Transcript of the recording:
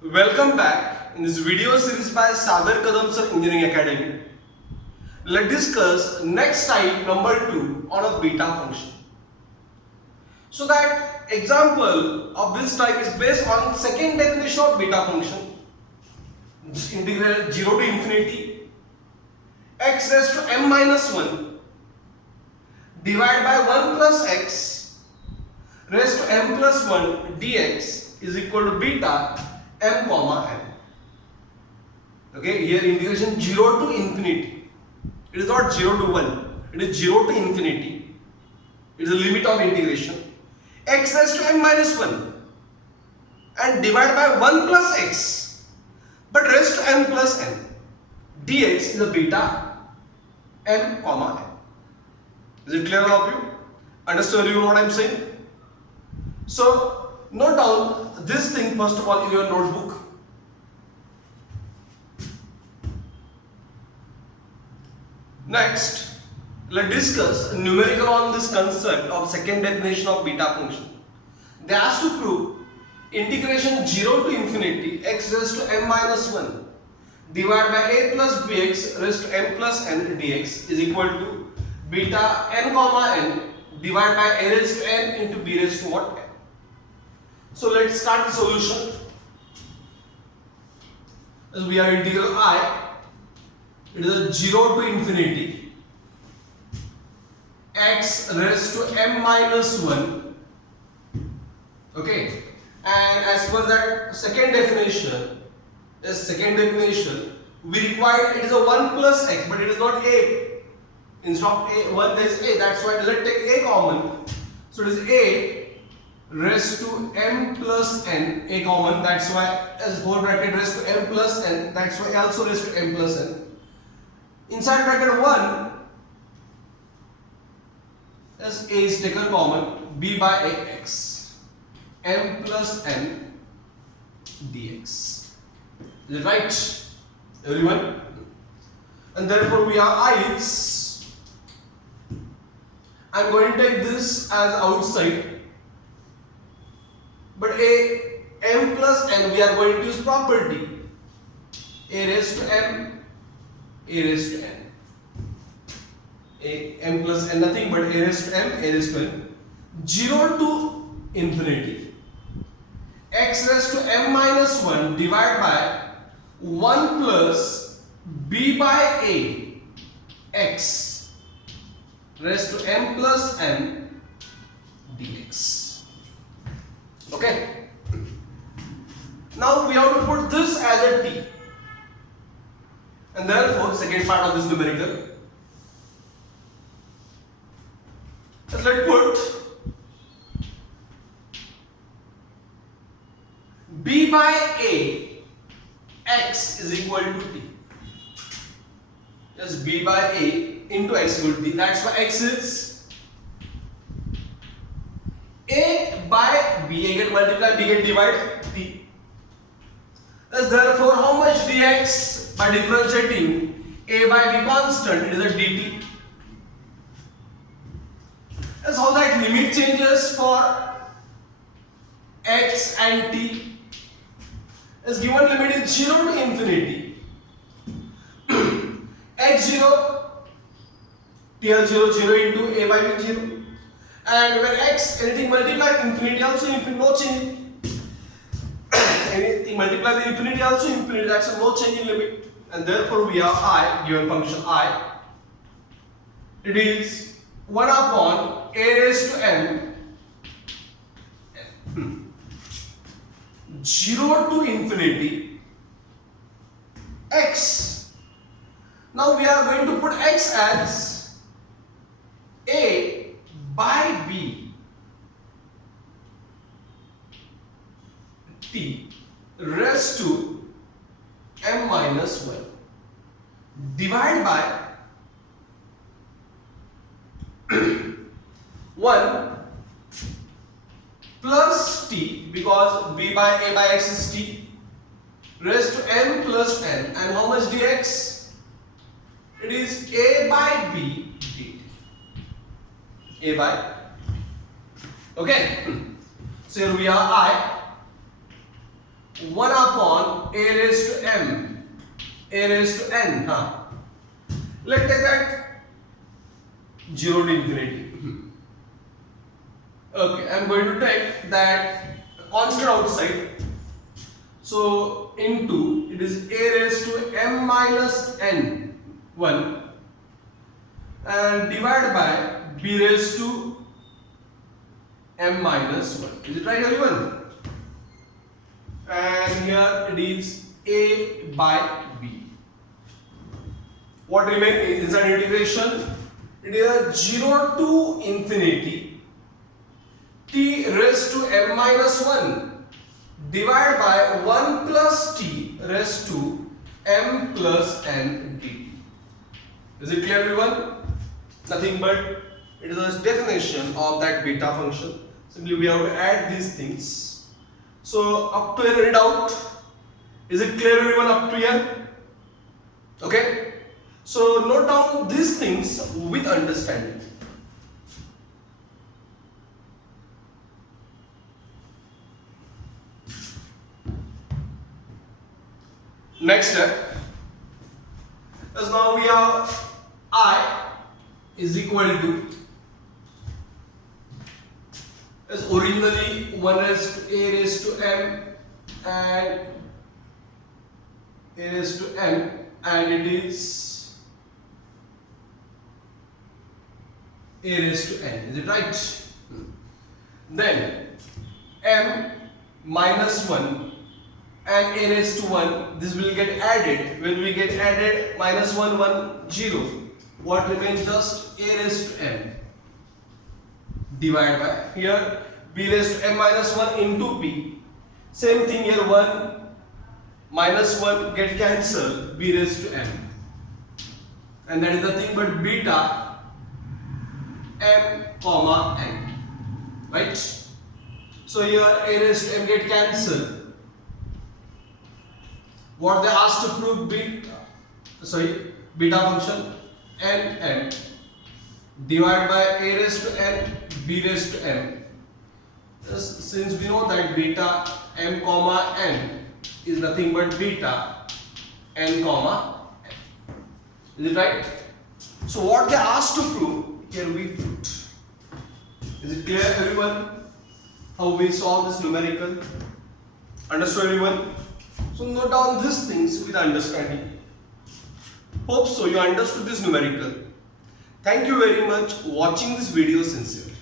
Welcome back in this video series by Sagar Kadam Sir Engineering Academy. Let's discuss next type number 2 on a beta function. So that example of this type is based on second definition of beta function. Integral 0 to infinity x raised to m minus 1 divided by 1 plus x raised to m plus 1 dx is equal to beta m comma n. Okay, here integration 0 to infinity. It is not 0 to 1. It is 0 to infinity. It is the limit of integration. X raised to m minus 1 and divided by 1 plus x but raised to m plus n. Dx is a beta m comma n. Is it clear all of you? Understand you what I am saying? So note down this thing first of all in your notebook. Next, let's discuss numerical on this concept of second definition of beta function. They asked to prove integration 0 to infinity x raised to m minus 1 divided by a plus bx raised to m plus n dx is equal to beta n comma n divided by a raised to n into b raised to what n. So let's start the solution. As we are integral I, it is a 0 to infinity x raised to m minus 1. Okay, and as per that second definition, we require it is a 1 plus x, but it is not a. Instead of a, 1 there is a. That's why let's take a common. So it is a raised to m plus n, a common, that's why as whole bracket raised to m plus n, that's why also raised to m plus n. Inside bracket 1 as a is taken common, b by a x, m plus n dx. Is it right, everyone? And therefore we are i's. I'm going to take this as outside. But a m plus n we are going to use property a raised to m, a raised to n. A m plus n nothing but a raised to m, a raised to n. 0 to infinity x raised to m minus 1 divided by 1 plus b by a x raised to m plus n dx. Okay. Now we have to put this as a t, and therefore second part of this numerical. Let's put b by a x is equal to t. Yes, b by a into x equal to t. That's why x is a by b. A get multiplied, b get divided, t. Thus therefore how much dx by differentiating a by b constant, it is a dt. That's how that limit changes for x and t. As given limit is 0 to infinity x0 TL 0 0 into a by b 0. And when x anything multiplied infinity also infinity, no change. Anything multiplied with infinity also infinity, that's a no change in limit. And therefore we have I, given function I. It is 1 upon a raised to n 0 to infinity x. Now we are going to put x as a by b t raised to m minus 1 divided by 1 plus t, because b by a by x is t, raised to m plus n, and how much dx? It is a by b dt. A by. Okay. So here we are I. 1 upon a raised to m, a raised to n. Let's take that 0 to infinity. Okay, I am going to take that constant outside. So into it is a raised to m minus n 1 and divided by b raised to m minus 1. Is it right, everyone? And here it is a by b. What remains inside integration? It is 0 to infinity t raised to m minus 1 divided by 1 plus t raised to m plus n dt. Is it clear, everyone? Nothing but it is a definition of that beta function. Simply we have to add these things. So up to here, any doubt? Is it clear, everyone, up to here? Okay. So note down these things with understanding. Next step is now we have I is equal to, is originally 1 raised to a raised to m and a raised to m, and it is a raised to n. Is it right? Then m minus 1 and a raised to 1, this will get added. When we get added, minus 1 1 0, what remains? Just a raised to m divided by here b raised to m minus 1 into b. Same thing here, 1 minus 1 get cancelled, b raised to m, and that is nothing but beta m comma n, right? So here a raised to m get cancelled. What they asked to prove beta function n m divided by a raised to n b raised to m. Since we know that beta m comma n is nothing but beta n comma n. Is it right? So what they asked to prove, here we proved. Is it clear, everyone, how we solve this numerical? Understood, everyone? So note down these things with understanding. Hope so you understood this numerical. Thank you very much for watching this video sincerely.